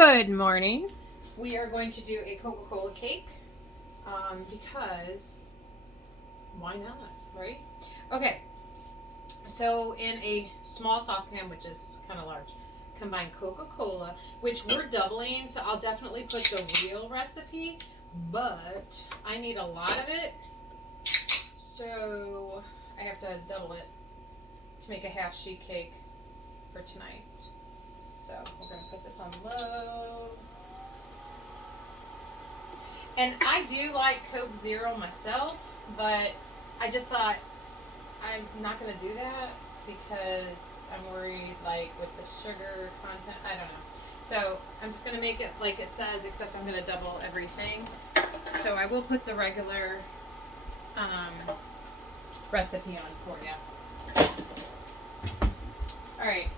Good morning. We are going to do a Coca-Cola cake because why not, right? Okay, so in a small saucepan, which is kind of large, combine Coca-Cola, which we're doubling, so I'll definitely put the real recipe, but I need a lot of it, so I have to double it to make a half sheet cake for tonight. So we're going to put this on low. And I do like Coke Zero myself, but I just thought I'm not going to do that because I'm worried, like, with the sugar content. I don't know. So I'm just going to make it like it says, except I'm going to double everything. So I will put the regular recipe on for you. All right.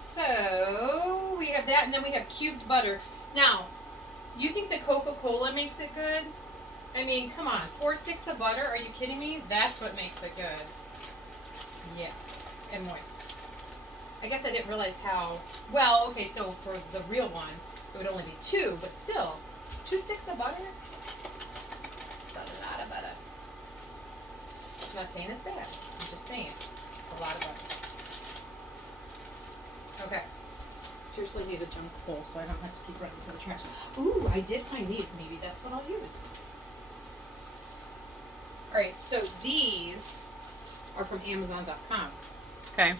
So we have that, and then we have cubed butter. Now, you think the Coca-Cola makes it good? I mean, come on. 4 sticks of butter? Are you kidding me? That's what makes it good. Yeah. And moist. I guess I didn't realize how... Well, okay, so for the real one, it would only be 2, but still. 2 sticks of butter? That's a lot of butter. I'm not saying it's bad. I'm just saying it's a lot of butter. Okay. Seriously need a junk full so I don't have to keep running to the trash. Ooh, I did find these. Maybe that's what I'll use. Alright, so these are from Amazon.com. Okay.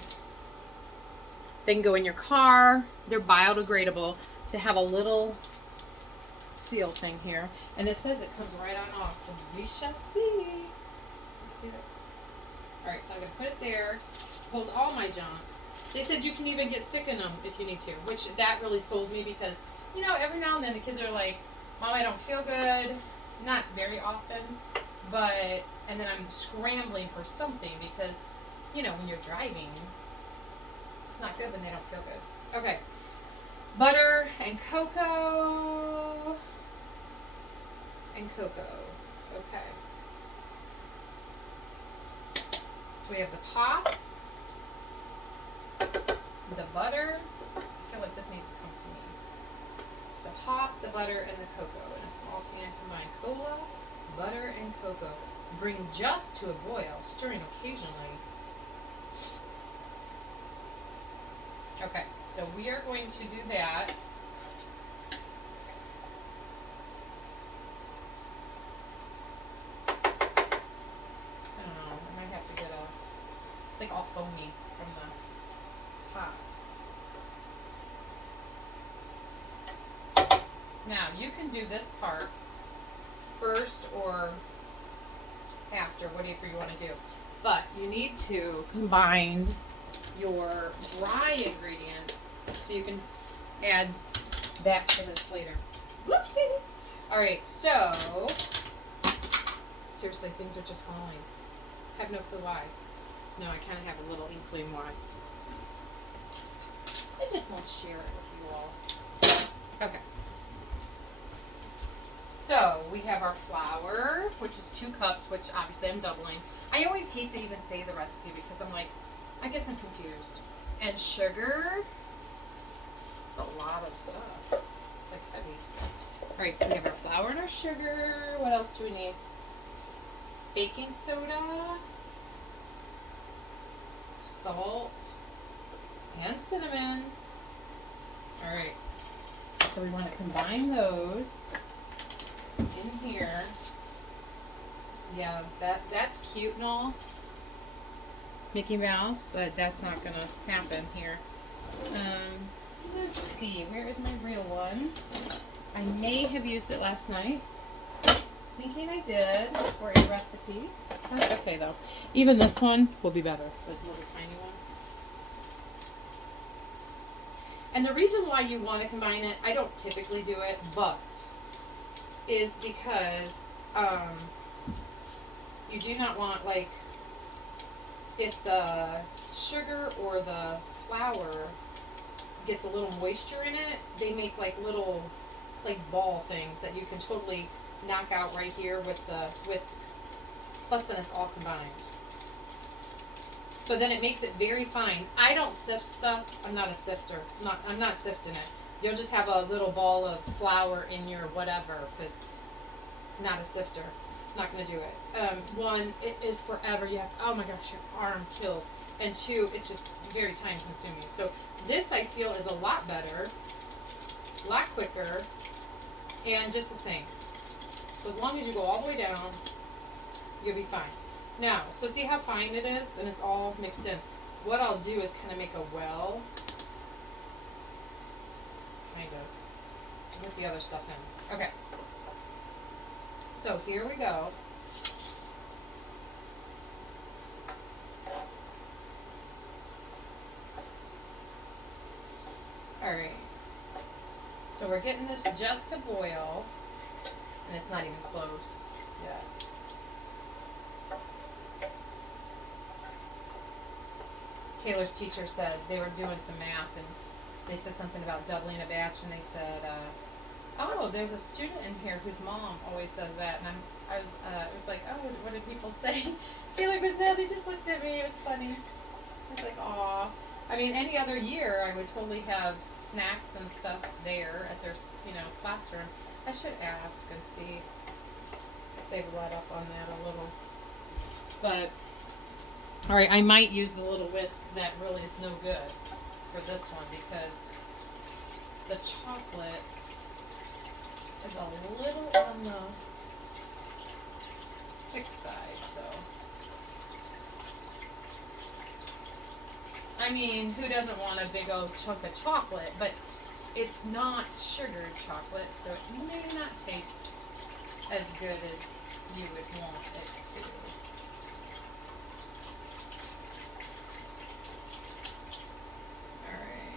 They can go in your car. They're biodegradable. They have a little seal thing here. And it says it comes right on off. So we shall see. You see that? Alright, so I'm going to put it there. Hold all my junk. They said you can even get sick in them if you need to, which that really sold me because, you know, every now and then the kids are like, Mom, I don't feel good. Not very often, but, and then I'm scrambling for something because, you know, when you're driving, it's not good when they don't feel good. Okay. Butter and cocoa. And cocoa. Okay. So we have the pot. The butter, I feel like this needs to come to me. The pot, the butter, and the cocoa. In a small pan, combine cola, butter, and cocoa. Bring just to a boil, stirring occasionally. Okay, so we are going to do that. I don't know, I might have to get it's like all foamy from the pot. Now, you can do this part first or after, whatever you want to do. But you need to combine your dry ingredients so you can add that to this later. Whoopsie! Alright, so, seriously, things are just falling. I have no clue why. No, I kind of have a little inkling why. I just won't share it with you all. Okay. So, we have our flour, which is 2 cups, which obviously I'm doubling. I always hate to even say the recipe because I'm like, I get them confused. And sugar. It's a lot of stuff. It's like heavy. Alright, so we have our flour and our sugar. What else do we need? Baking soda. Salt. And cinnamon. Alright. So we want to combine those in here. Yeah, that's cute and all. Mickey Mouse, but that's not gonna happen here. Let's see, where is my real one? I may have used it last night. Thinking I did for a recipe. That's okay though. Even this one will be better, the little tiny one. And the reason why you want to combine it, I don't typically do it, but is because you do not want, like, if the sugar or the flour gets a little moisture in it, they make like little like ball things that you can totally knock out right here with the whisk. Plus then it's all combined. So then it makes it very fine. I don't sift stuff. I'm not a sifter. I'm not sifting it. You'll just have a little ball of flour in your whatever, because not a sifter. Not going to do it. One, it is forever. You have to, oh my gosh, your arm kills. And two, it's just very time consuming. So this I feel is a lot better, a lot quicker, and just the same. So as long as you go all the way down, you'll be fine. Now, so see how fine it is, and it's all mixed in. What I'll do is kind of make a well, kind of, with the other stuff in. Okay. So here we go. All right. So we're getting this just to boil, and it's not even close yet. Taylor's teacher said they were doing some math, and they said something about doubling a batch, and they said, oh, there's a student in here whose mom always does that. And I was like, oh, what did people say? Taylor goes, no, they just looked at me. It was funny. I was like, aw. I mean, any other year, I would totally have snacks and stuff there at their, classroom. I should ask and see if they've let up on that a little. But, all right, I might use the little whisk that really is no good for this one, because the chocolate is a little on the thick side, so. I mean, who doesn't want a big old chunk of chocolate? But it's not sugared chocolate, so it may not taste as good as you would want it to. Alright,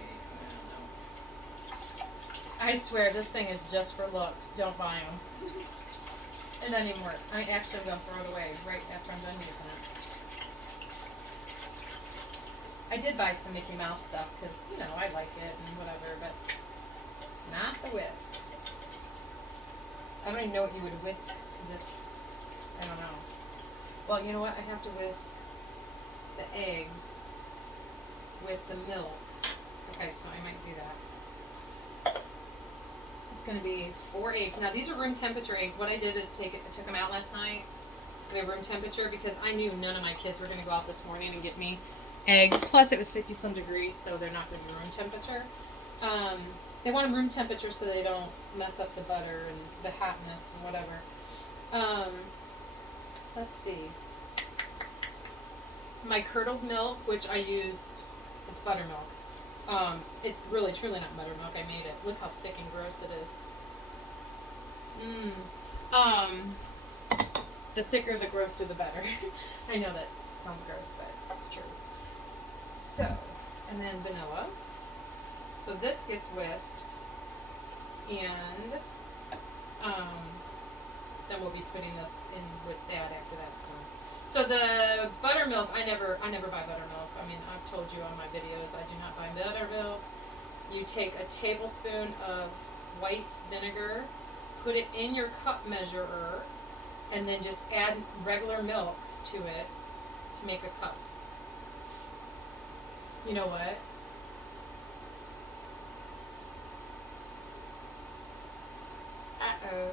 I swear, this thing is just for looks. Don't buy them. It doesn't even work. I actually am going to throw it away right after I'm done using it. I did buy some Mickey Mouse stuff because, I like it and whatever, but not the whisk. I don't even know what you would whisk this. I don't know. Well, you know what? I have to whisk the eggs with the milk. Okay, so I might do that. It's going to be 4 eggs. Now, these are room temperature eggs. What I did is I took them out last night, so they're room temperature, because I knew none of my kids were going to go out this morning and get me eggs. Plus, it was 50-some degrees, so they're not going to be room temperature. They want them room temperature so they don't mess up the butter and the hotness and whatever. Let's see. My curdled milk, which I used, it's buttermilk. It's really, truly not buttermilk. I made it. Look how thick and gross it is. The thicker, the grosser, the better. I know that sounds gross, but it's true. So, and then vanilla. So this gets whisked, and then we'll be putting this in with that after that's done. So the buttermilk, I never buy buttermilk. I mean, I've told you on my videos, I do not buy buttermilk. You take a tablespoon of white vinegar, put it in your cup measurer, and then just add regular milk to it to make a cup. You know what? Uh-oh.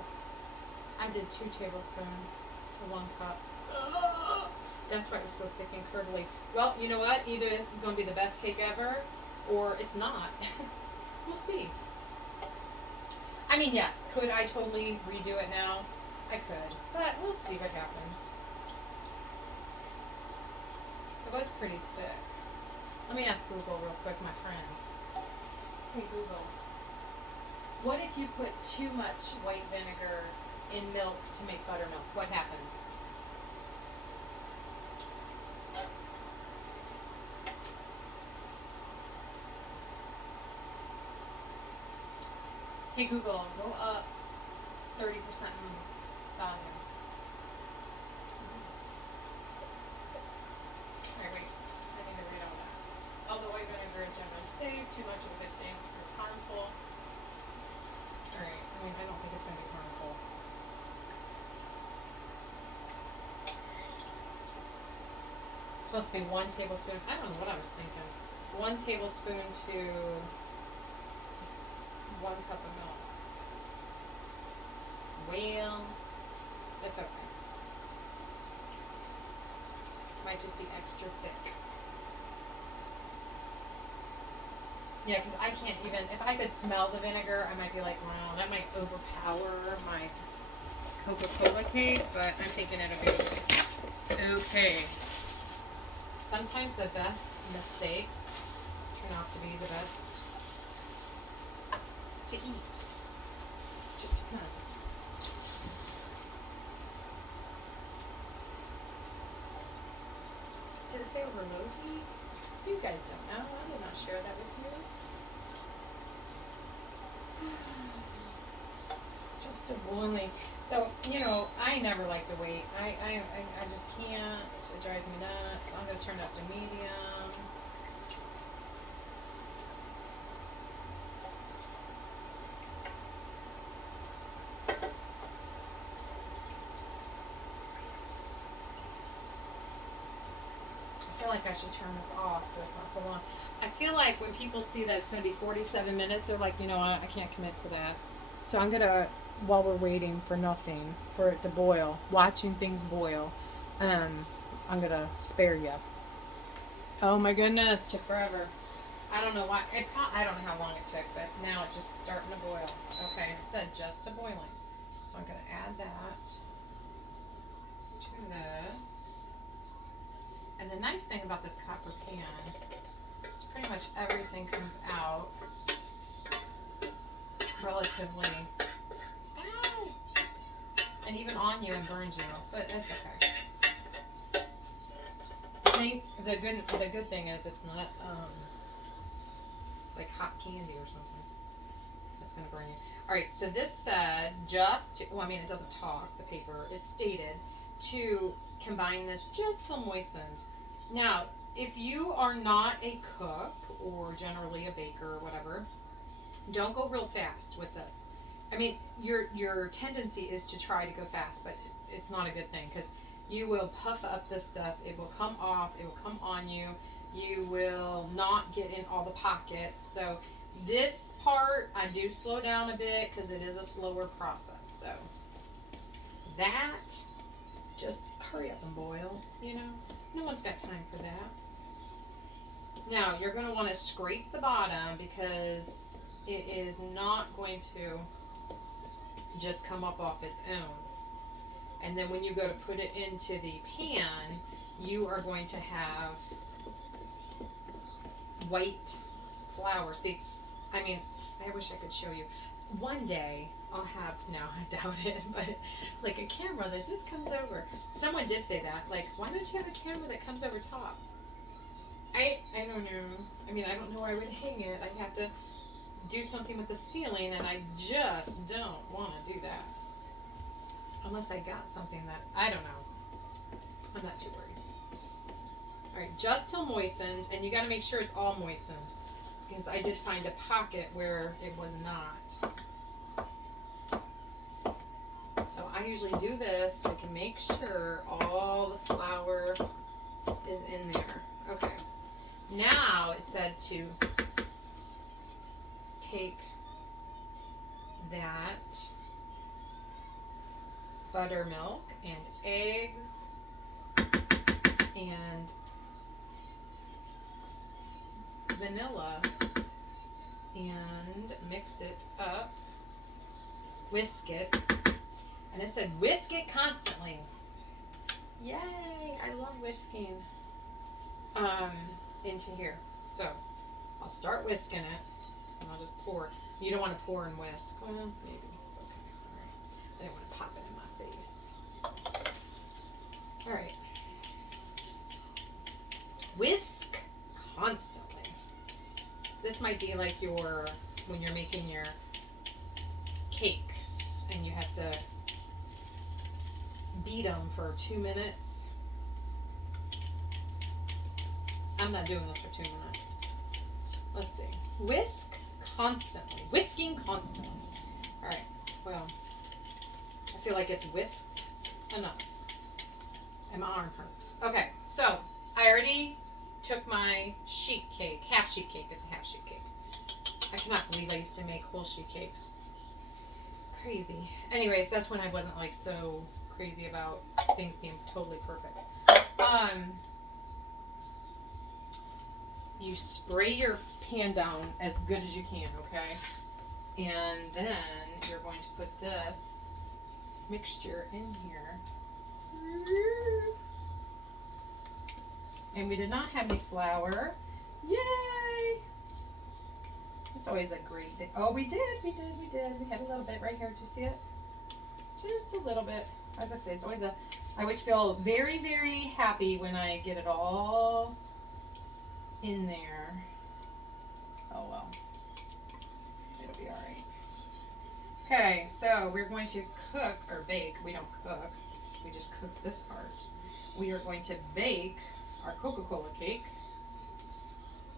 I did 2 tablespoons to 1 cup. That's why it was so thick and curdly. Well, you know what? Either this is going to be the best cake ever, or it's not. We'll see. I mean, yes, could I totally redo it now? I could, but we'll see what happens. It was pretty thick. Let me ask Google real quick, my friend. Hey, Google. What if you put too much white vinegar in milk to make buttermilk? What happens? Hey Google, go up 30% in volume. Alright, wait. I need to read all that. Although white vinegar is generally safe, too much of a good thing. It's harmful. Alright, I mean, I don't think it's going to be harmful. It's supposed to be 1 tablespoon. I don't know what I was thinking. 1 tablespoon to 1 cup of milk. Well, it's okay. Might just be extra thick. Yeah, because I can't even, if I could smell the vinegar, I might be like, wow, that might overpower my Coca-Cola cake, but I'm thinking it'll be okay. Sometimes the best mistakes turn out to be the best to eat. Just depends. Did it say over low heat? You guys don't know. I did not share that with you. Just a boiling. So, you know, I never like to wait. I just can't. It drives me nuts. I'm going to turn it up to medium. I feel like I should turn this off so it's not so long. I feel like when people see that it's going to be 47 minutes, they're like, you know, I can't commit to that. So I'm going to, while we're waiting for nothing, for it to boil, watching things boil, I'm going to spare you. Oh my goodness, took forever. I don't know why. I don't know how long it took, but now it's just starting to boil. Okay, it said just to boiling. So I'm going to add that to this. And the nice thing about this copper pan is pretty much everything comes out relatively, ow, and even on you and burns you, but that's okay. I think the good thing is it's not like hot candy or something that's gonna burn you. All right, so this said well, I mean, it doesn't talk, the paper. It's stated to combine this just till moistened. Now, if you are not a cook or generally a baker or whatever, don't go real fast with this. I mean, your tendency is to try to go fast, but it's not a good thing because you will puff up this stuff. It will come off. It will come on you. You will not get in all the pockets. So this part, I do slow down a bit because it is a slower process. So that, just hurry up and boil, you know. No one's got time for that. Now, you're going to want to scrape the bottom because it is not going to just come up off its own. And then when you go to put it into the pan, you are going to have white flour. See, I mean, I wish I could show you. One day I'll have, no, I doubt it, but like a camera that just comes over. Someone did say that, like, why don't you have a camera that comes over top? I don't know. I mean, I don't know where I would hang it. I'd have to do something with the ceiling, and I just don't want to do that. Unless I got something that, I don't know. I'm not too worried. Alright, just till moistened, and you got to make sure it's all moistened. Because I did find a pocket where it was not. So I usually do this so I can make sure all the flour is in there. Okay. Now it said to take that buttermilk and eggs and vanilla and mix it up, whisk it, and it said whisk it constantly. Yay, I love whisking into here. So I'll start whisking it and I'll just pour. You don't want to pour and whisk. Well, maybe it's okay. All right. I didn't want to pop it in my face. All right. Whisk constantly. This might be like when you're making your cakes and you have to beat them for 2 minutes. I'm not doing this for 2 minutes. Let's see. Whisk constantly. Whisking constantly. Alright, well, I feel like it's whisked enough. And my arm hurts. Okay, so I already took my sheet cake, half sheet cake. It's a half sheet cake. I cannot believe I used to make whole sheet cakes. Crazy. Anyways, that's when I wasn't like so crazy about things being totally perfect. You spray your pan down as good as you can, okay? And then you're going to put this mixture in here. And we did not have any flour. Yay! It's always a great day. Oh, we did. We had a little bit right here. Do you see it? Just a little bit. As I say, it's always I always feel very, very happy when I get it all in there. Oh well. It'll be alright. Okay, so we're going to cook or bake. We don't cook. We just cook this part. We are going to bake our Coca-Cola cake.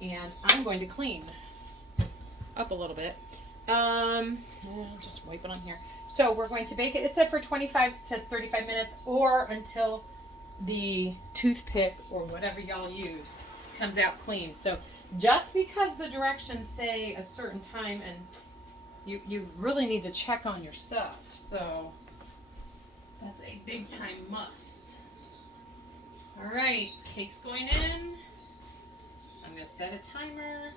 And I'm going to clean up a little bit. Just wipe it on here. So we're going to bake it. It said for 25 to 35 minutes or until the toothpick or whatever y'all use comes out clean. So just because the directions say a certain time, and you really need to check on your stuff. So that's a big time must. All right, cake's going in. I'm going to set a timer.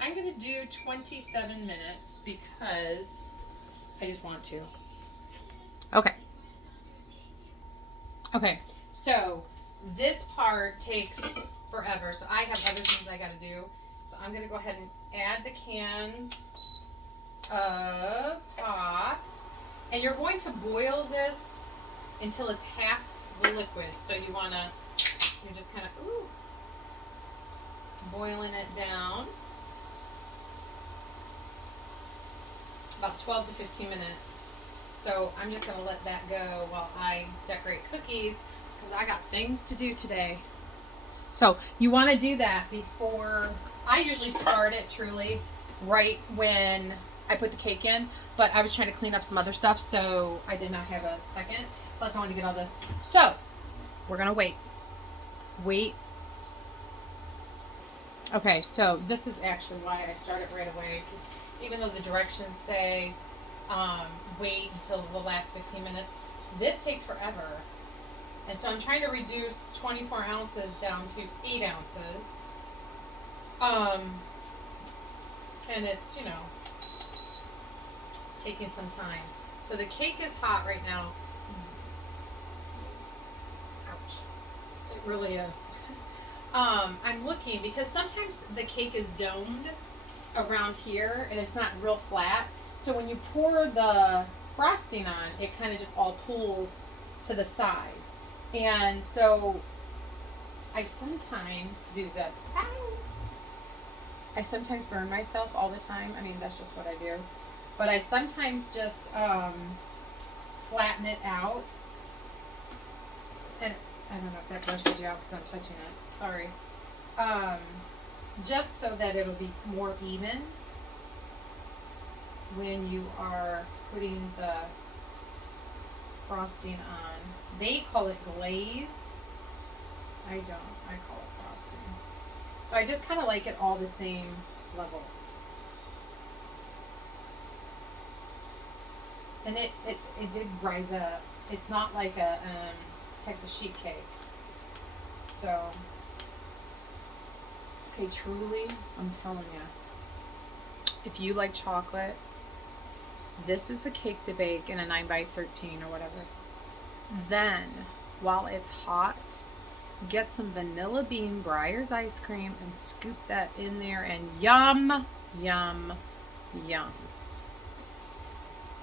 I'm going to do 27 minutes because I just want to. Okay. Okay, so this part takes forever. So I have other things I got to do. So I'm going to go ahead and add the cans of pop. And you're going to boil this until it's half the liquid. So you want to, you're just kind of, boiling it down. About 12 to 15 minutes. So I'm just going to let that go while I decorate cookies because I got things to do today. So you want to do that before, I usually start it truly right when I put the cake in, but I was trying to clean up some other stuff, so I did not have a second. Plus I wanted to get all this. So we're going to wait. Okay, so this is actually why I started right away, because even though the directions say wait until the last 15 minutes, this takes forever. And so I'm trying to reduce 24 ounces down to 8 ounces. And it's, you know, taking some time. So the cake is hot right now. Ouch. It really is. I'm looking because sometimes the cake is domed around here and it's not real flat. So when you pour the frosting on, it kind of just all pulls to the side. And so I sometimes do this. Ow! I sometimes burn myself all the time. I mean, that's just what I do. But I sometimes just flatten it out. And I don't know if that brushes you out because I'm touching it. Sorry. Just so that it'll be more even when you are putting the frosting on. They call it glaze. I don't. I call it frosting. So I just kind of like it all the same level. And it did rise up. It's not like a Texas sheet cake. So, okay, truly, I'm telling you, if you like chocolate, this is the cake to bake in a 9x13 or whatever. Then, while it's hot, get some vanilla bean Breyer's ice cream and scoop that in there and yum, yum, yum.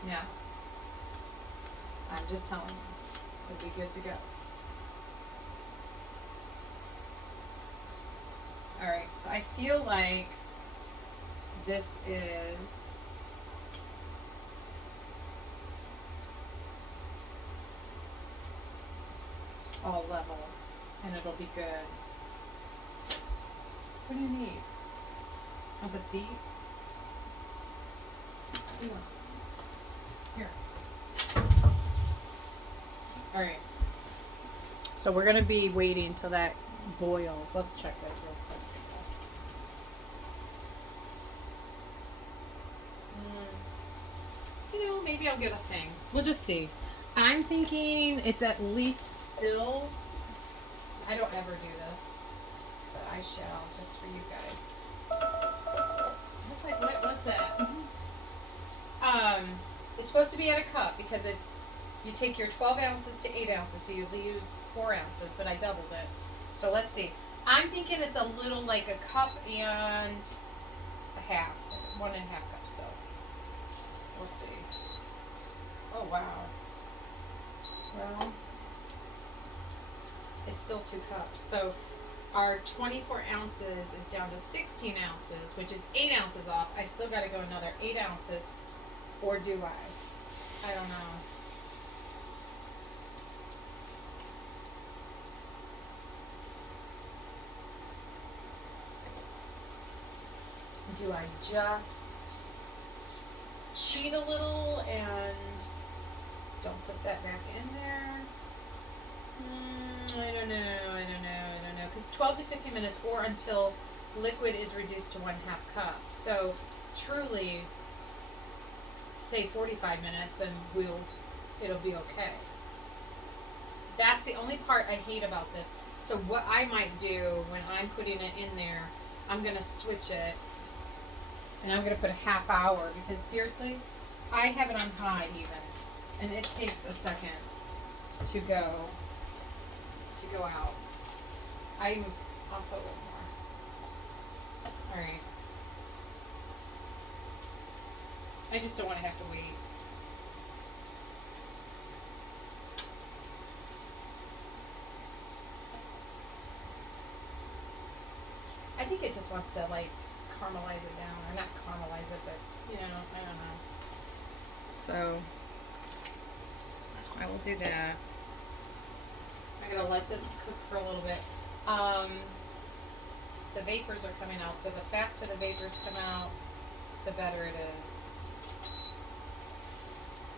Yeah. I'm just telling you, it'll be good to go. Alright, so I feel like this is all level and it'll be good. What do you need? Of a seat? Here. Alright. So we're going to be waiting until that boils. Let's check that real quick. maybe I'll get a thing. We'll just see. I'm thinking it's at least still. I don't ever do this, but I shall just for you guys. What was that? It's supposed to be at a cup because you take your 12 ounces to 8 ounces, so you lose 4 ounces, but I doubled it. So let's see. I'm thinking it's a little like a cup and a half, 1.5 cups still. We'll see. Oh wow. Well, it's still 2 cups. So our 24 ounces is down to 16 ounces, which is 8 ounces off. I still got to go another 8 ounces, or do I? I don't know. Do I just cheat a little and don't put that back in there? I don't know. Because 12 to 15 minutes or until liquid is reduced to 1/2 cup. So truly, say 45 minutes and it'll be okay. That's the only part I hate about this. So what I might do when I'm putting it in there, I'm going to switch it. And I'm going to put a half hour because seriously, I have it on high even. And it takes a second to go out. I'll put a little more. Alright. I just don't want to have to wait. I think it just wants to like caramelize it down, or not caramelize it, but you know, I don't know. So I will do that. I'm gonna let this cook for a little bit. The vapors are coming out, so the faster the vapors come out, the better it is.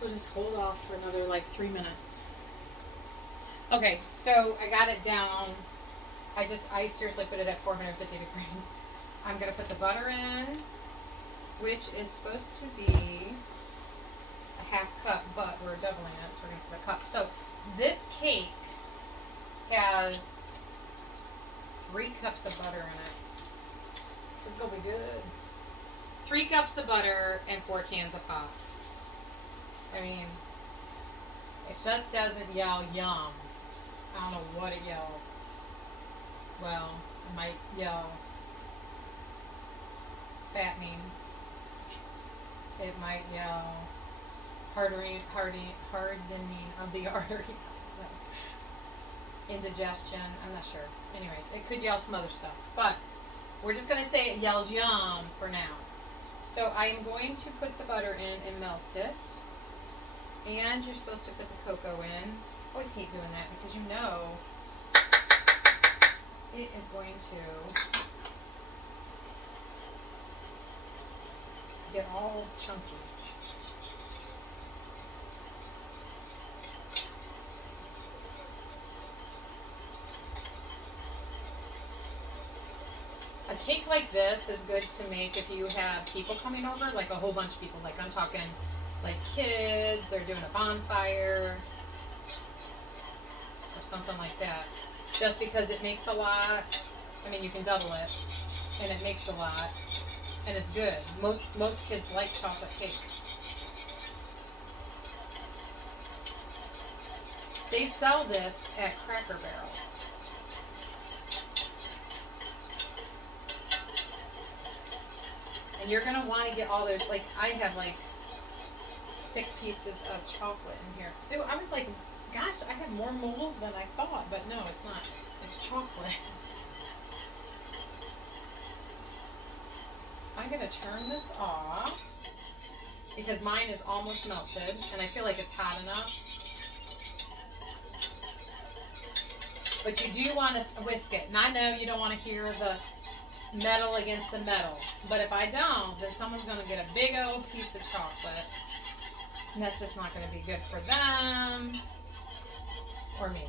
We'll just hold off for another like 3 minutes. Okay, so I got it down. I seriously put it at 450 degrees. I'm going to put the butter in, which is supposed to be a 1/2 cup, but we're doubling it, so we're going to put a cup. So this cake has 3 cups of butter in it. This is going to be good. 3 cups of butter and 4 cans of pop. I mean, if that doesn't yell yum, I don't know what it yells. Well, it might yell fattening. It might yell hardening of the arteries. Indigestion. I'm not sure. Anyways, it could yell some other stuff. But we're just going to say it yells yum for now. So I am going to put the butter in and melt it. And you're supposed to put the cocoa in. I always hate doing that because you know it is going to get all chunky. A cake like this is good to make if you have people coming over, like a whole bunch of people. Like I'm talking like kids, they're doing a bonfire or something like that. Just because it makes a lot. I mean, you can double it, and it makes a lot, and it's good. Most kids like chocolate cake. They sell this at Cracker Barrel. And you're gonna want to get all those. Like I have like thick pieces of chocolate in here. Ew, I was like, gosh, I have more moles than I thought, but no, it's not. It's chocolate. I'm going to turn this off because mine is almost melted and I feel like it's hot enough. But you do want to whisk it. And I know you don't want to hear the metal against the metal. But if I don't, then someone's going to get a big old piece of chocolate. And that's just not going to be good for them or me.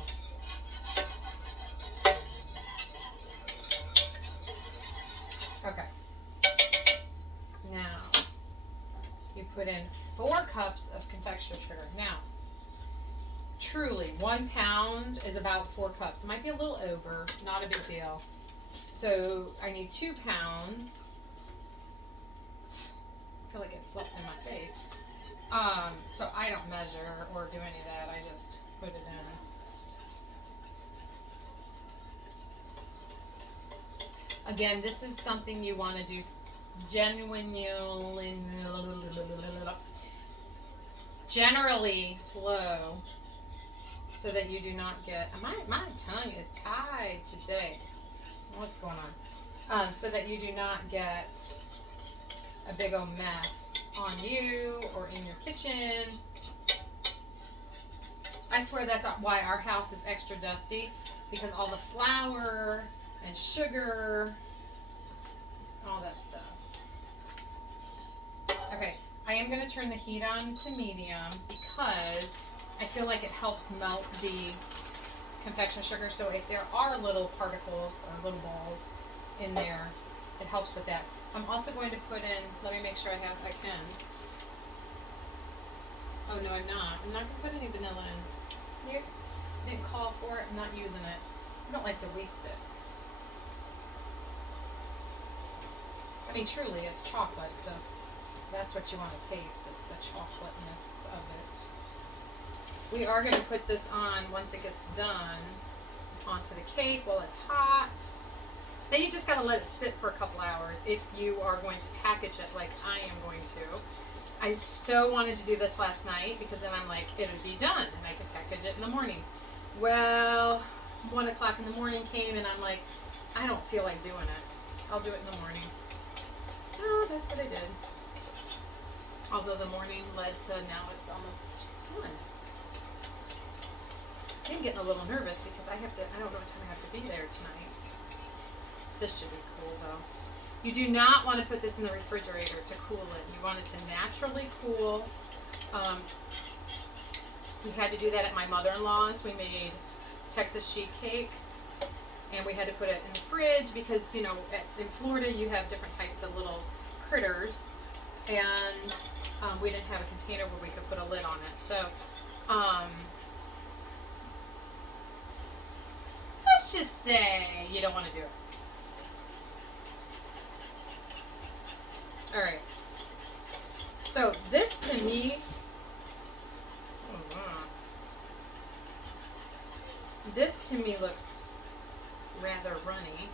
Okay. Now, you put put in 4 cups of confectioner sugar. Now, truly, 1 pound is about 4 cups. It might be a little over, not a big deal. So I need 2 pounds. I feel like it flipped in my face. So I don't measure or do any of that. I just put it in. Again, this is something you want to do generally slow, so that you do not get, my tongue is tied today. What's going on? So that you do not get a big old mess on you or in your kitchen. I swear that's why our house is extra dusty, because all the flour and sugar, all that stuff. Okay, I am going to turn the heat on to medium because I feel like it helps melt the confection sugar. So if there are little particles or little balls in there, it helps with that. I'm also going to put in, let me make sure I can. Oh no, I'm not. I'm not going to put any vanilla in. You didn't call for it. I'm not using it. I don't like to waste it. I mean, truly, it's chocolate, so that's what you want to taste, is the chocolateness of it. We are going to put this on, once it gets done, onto the cake while it's hot. Then you just got to let it sit for a couple hours if you are going to package it like I am going to. I so wanted to do this last night because then I'm like, it would be done and I could package it in the morning. Well, 1 o'clock in the morning came and I'm like, I don't feel like doing it. I'll do it in the morning. So that's what I did. Although the morning led to now it's almost done. I'm getting a little nervous because I don't know what time I have to be there tonight. This should be cool though. You do not want to put this in the refrigerator to cool it. You want it to naturally cool. We had to do that at my mother-in-law's. We made Texas sheet cake, and we had to put it in the fridge because, you know, in Florida you have different types of little critters, and we didn't have a container where we could put a lid on it. So let's just say you don't want to do it. All right. So this to me, this to me looks rather runny.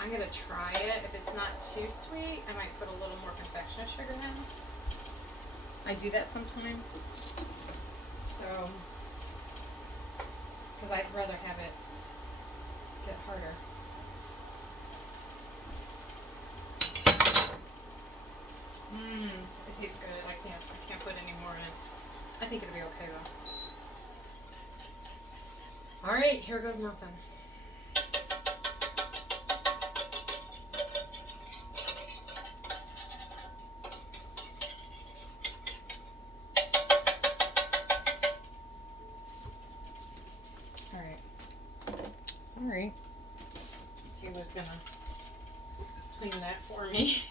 I'm gonna try it. If it's not too sweet, I might put a little more confectioner sugar in. I do that sometimes. So, because I'd rather have it get harder. It tastes good. I can't put any more in. I think it'll be okay though. Alright, here goes nothing. Alright. Sorry. Taylor's gonna clean that for me.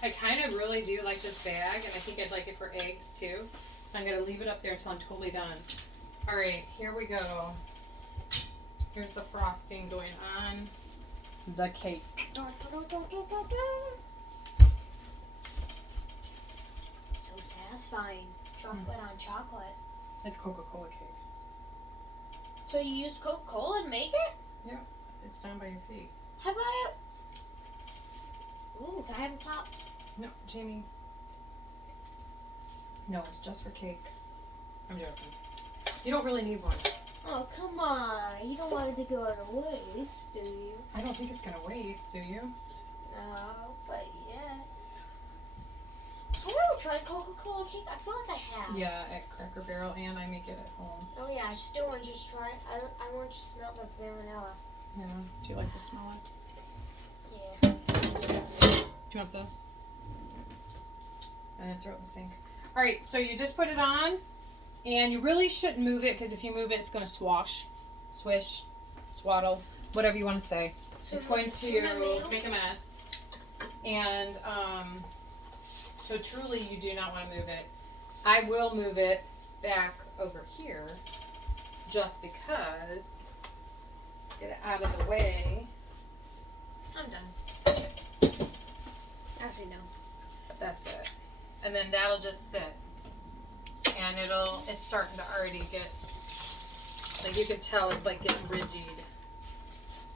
I kind of really do like this bag, and I think I'd like it for eggs too. So I'm going to leave it up there until I'm totally done. Alright, here we go. Here's the frosting going on the cake. So satisfying. Chocolate on chocolate. It's Coca-Cola cake. So you used Coca-Cola to make it? Yep, it's down by your feet. How about it? Ooh, can I have a pop? No, Jamie. No, it's just for cake. I'm joking. You don't really need one. Oh, come on. You don't want it to go to waste, do you? I don't think it's going to waste, do you? No, but yeah. Have you ever tried Coca-Cola cake? I feel like I have. Yeah, at Cracker Barrel, and I make it at home. Oh yeah, I still want you to try it. I want you to smell the vanilla. Yeah. Do you like to smell it? Yeah. Do you want those? And then throw it in the sink. Alright, so you just put it on, and you really shouldn't move it, because if you move it, it's going to swish. swaddle, whatever you want to say. So It's going tuna to mayo? make a mess. And so truly you do not want to move it. I will move it back over here just because. Get it out of the way. I'm done. Actually, no. That's it. And then that'll just sit. And it's starting to already get, like you can tell it's like getting rigid.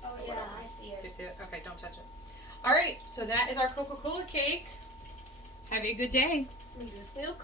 Oh, yeah, I see Do it. you see it? Okay, don't touch it. All right, so that is our Coca-Cola cake. Have a good day. We just will